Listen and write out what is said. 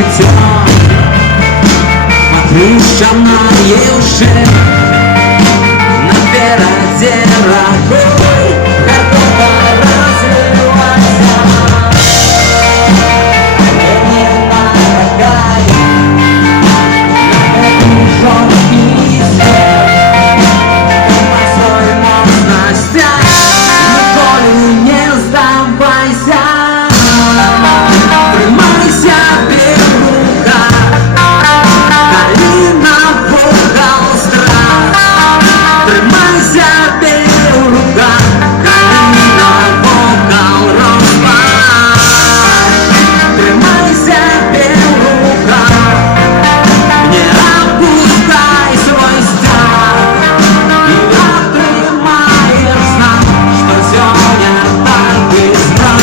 життя, потрещанное уже напереди рогой, готова разливаться. Ленина такая, на напряженный свет, на свой мост снять, николи не сдавайся. Тримайся, белуга, калина вогал страх. Тримайся, белуга, калина вогал розпач. Тримайся, белуга, не опускай свой стяг. И отримаешь знак, что все не так беспечно.